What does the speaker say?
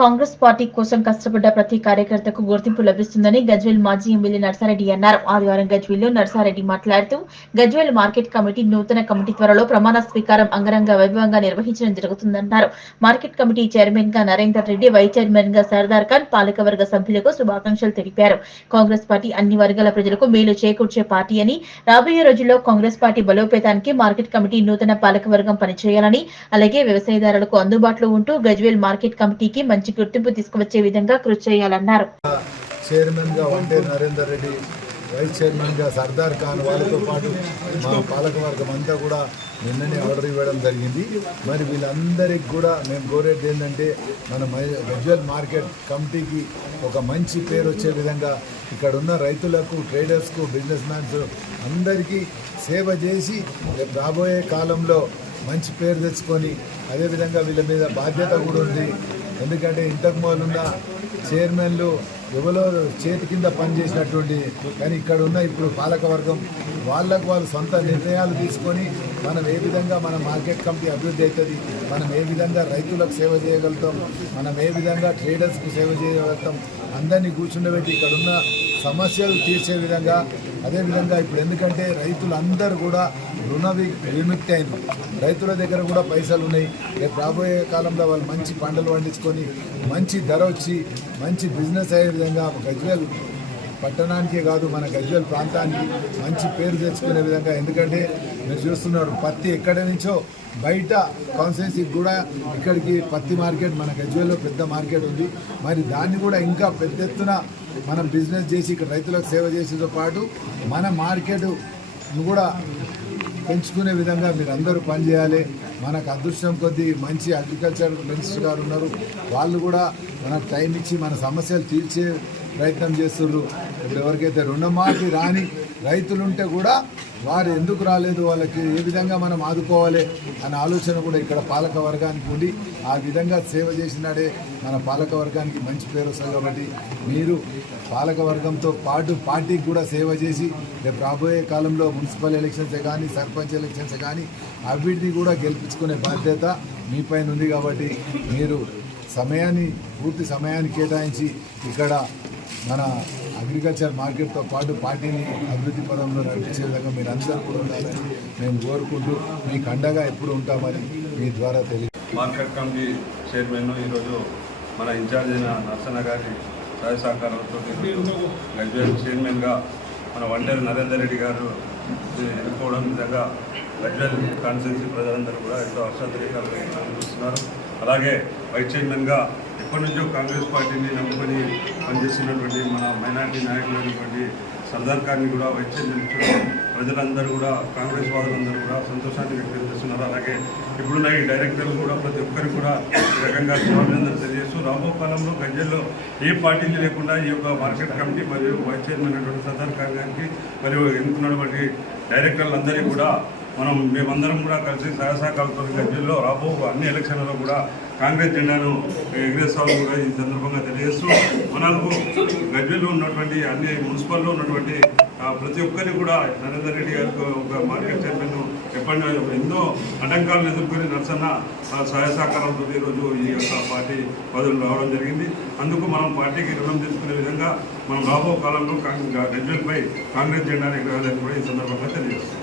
Congress party కోసం కష్టపడ్డ ప్రతి కార్యకర్తకు గుర్తింపు లభిస్తుందని గజ్వేల్ మాజీ ఎమ్మెల్యే నర్సారెడ్డి అన్నారు. ఆదివారం గజ్వేల్లో నర్సారెడ్డి మాట్లాడుతూ గజ్వేల్ మార్కెట్ కమిటీ నూతన కమిటీ త్వరలో ప్రమాణ స్వీకారం అంగరంగ వైభవంగా నిర్వహించడం జరుగుతుందన్నారు. మార్కెట్ కమిటీ చైర్మన్ గా నరేందర్ రెడ్డి, వైస్ చైర్మన్ గా సర్దార్ ఖాన్, పాలకవర్గ సభ్యులకు శుభాకాంక్షలు తెలిపారు. కాంగ్రెస్ పార్టీ అన్ని వర్గాల ప్రజలకు మేలు చేకూర్చే పార్టీ అని, రాబోయే రోజుల్లో కాంగ్రెస్ పార్టీ బలోపేతానికి మార్కెట్ కమిటీ నూతన పాలకవర్గం పనిచేయాలని, అలాగే వ్యవసాయదారులకు అందుబాటులో ఉంటూ గజ్వేల్ మార్కెట్ కమిటీకి మంచి గుర్తింపు తీసుకువచ్చే విధంగా కృషి చేయాలన్నారు. చైర్మన్ గా వంటే నరేందర్ రెడ్డి, వైస్ చైర్మన్ గా సర్దార్ ఖాన్, వాళ్ళతో పాటు మా పాలకవర్గం అంతా కూడా నిన్ననే ఆర్డర్ ఇవ్వడం జరిగింది. మరి వీళ్ళందరికీ కూడా మేము కోరేది ఏంటంటే మన గజ్వేల్ మార్కెట్ కమిటీకి ఒక మంచి పేరు వచ్చే విధంగా ఇక్కడ ఉన్న రైతులకు, ట్రేడర్స్కు, బిజినెస్ మ్యాన్స్ అందరికీ సేవ చేసి రాబోయే కాలంలో మంచి పేరు తెచ్చుకొని, అదేవిధంగా వీళ్ళ మీద బాధ్యత కూడా ఉంది. ఎందుకంటే ఇంతకు మొదలున్న చైర్మన్లు ఎవరో చేతి కింద పనిచేసినటువంటి, కానీ ఇక్కడ ఉన్న ఇప్పుడు పాలకవర్గం వాళ్ళకు వాళ్ళు సొంత నిర్ణయాలు తీసుకొని మనం ఏ విధంగా మన మార్కెట్ కమిటీ అభివృద్ధి అవుతుంది, మనం ఏ విధంగా రైతులకు సేవ చేయగలుగుతాం, మనం ఏ విధంగా ట్రేడర్స్కు సేవ చేయగలుగుతాం, అందరినీ కూర్చుండబెట్టి ఇక్కడ ఉన్న సమస్యలు తీర్చే విధంగా. అదేవిధంగా ఇప్పుడు ఎందుకంటే రైతులందరూ కూడా రుణ విముక్తి అయినారు, రైతుల దగ్గర కూడా పైసలు ఉన్నాయి. రేపు రాబోయే కాలంలో వాళ్ళు మంచి పంటలు పండించుకొని మంచి ధర వచ్చి మంచి బిజినెస్ అయ్యే విధంగా గజ్వేల్ పట్టణానికే కాదు మన గజ్వేల్ ప్రాంతానికి మంచి పేరు తెచ్చుకునే విధంగా. ఎందుకంటే మీరు చూస్తున్నారు పత్తి ఎక్కడి నుంచో బయట కాన్స్టిట్యున్సీకి కూడా ఇక్కడికి పత్తి మార్కెట్ మన గజ్వేల్లో పెద్ద మార్కెట్ ఉంది. మరి దాన్ని కూడా ఇంకా పెద్ద ఎత్తున మనం బిజినెస్ చేసి ఇక్కడ రైతులకు సేవ చేసేతో పాటు మన మార్కెట్ కూడా పెంచుకునే విధంగా మీరు అందరూ పనిచేయాలి. మనకు అదృష్టం కొద్దీ మంచి అగ్రికల్చర్ మినిస్టర్ గారు ఉన్నారు, వాళ్ళు కూడా మనకు టైం ఇచ్చి మన సమస్యలు తీర్చే ప్రయత్నం చేస్తున్నారు. ఇప్పుడు ఎవరికైతే రుణమాఫీ రాని రైతులుంటే కూడా వారు ఎందుకు రాలేదు, వాళ్ళకి ఏ విధంగా మనం ఆదుకోవాలి అనే ఆలోచన కూడా ఇక్కడ పాలక వర్గానికి ఉండి ఆ విధంగా సేవ చేసినాడే మన పాలక వర్గానికి మంచి పేరు వస్తుంది. కాబట్టి మీరు పాలక వర్గంతో పాటు పార్టీకి కూడా సేవ చేసి రేపు రాబోయే కాలంలో మున్సిపల్ ఎలక్షన్సే కానీ, సర్పంచ్ ఎలక్షన్సే కానీ అభివృద్ధిని కూడా గెలిపించుకునే బాధ్యత మీ పైన ఉంది. కాబట్టి మీరు పూర్తి సమయాన్ని కేటాయించి ఇక్కడ మన అగ్రికల్చర్ మార్కెట్తో పాటు పార్టీని అభివృద్ధి పదంలో నడిపించే విధంగా మీరు అందరూ కూడా ఉండాలని మేము కోరుకుంటూ మీకు అండగా ఎప్పుడు ఉంటామని మీ ద్వారా మార్కెట్ కమిటీ చైర్మన్ ఈరోజు మన ఇన్ఛార్జ్ అయిన నర్సన్న గారి సహాయ సహకారాలతో గజ్వేల్ చైర్మన్గా మన వంటేరు నరేందర్ రెడ్డి గారు ఎన్నుకోవడం విధంగా గజ్వేల్ కాన్స్టిట్యున్సీ ప్రజలందరూ కూడా ఎంతో హర్షాతిరేకాలుగా అనిపిస్తున్నారు. అలాగే వైస్ చైర్మన్గా ఎప్పటి నుంచో కాంగ్రెస్ పార్టీని నమ్ముకొని పనిచేస్తున్నటువంటి మన మైనార్టీ నాయకులు అయినటువంటి సర్దార్ ఖాన్ని కూడా వైస్ చైర్మన్ ప్రజలందరూ కూడా, కాంగ్రెస్ వాదులందరూ కూడా సంతోషాన్ని వ్యక్తం చేస్తున్నారు. అలాగే ఇప్పుడున్న ఈ డైరెక్టర్లు కూడా ప్రతి ఒక్కరికి కూడా ఈ రకంగా శుభాభినందనలు తెలియజేస్తూ రాబో కాలంలో గజ్వేల్లో ఏ పార్టీలు లేకుండా ఈ యొక్క మార్కెట్ కమిటీ మరియు వైస్ చైర్మన్ అయినటువంటి సర్దార్ ఖాన్ గారికి మరియు ఎన్నుకున్నటువంటి డైరెక్టర్లందరికీ కూడా మేమందరం కూడా కలిసి సహకారాలతో గజ్వేల్లో రాబో అన్ని ఎలక్షన్లలో కూడా కాంగ్రెస్ జెండాను ఎగిరేస్తామని కూడా ఈ సందర్భంగా తెలియజేస్తూ మనకు గజ్వేల్లో ఉన్నటువంటి అన్ని మున్సిపల్లో ఉన్నటువంటి ప్రతి ఒక్కరిని కూడా నరేందర్ రెడ్డి గారికి ఒక మార్కెట్ చైర్మన్ ఎప్పటి ఎన్నో ఆటంకాలను ఎదుర్కొని నర్సన్న సహాయ సహకారాలతో ఈరోజు ఈ యొక్క పార్టీ పదవులు రావడం జరిగింది. అందుకు మనం పార్టీకి రుణం తీసుకునే విధంగా మనం రాబో కాలంలో గజ్వేల్పై కాంగ్రెస్ జెండాను ఎగరాలని కూడా ఈ సందర్భంగా తెలియజేస్తాం.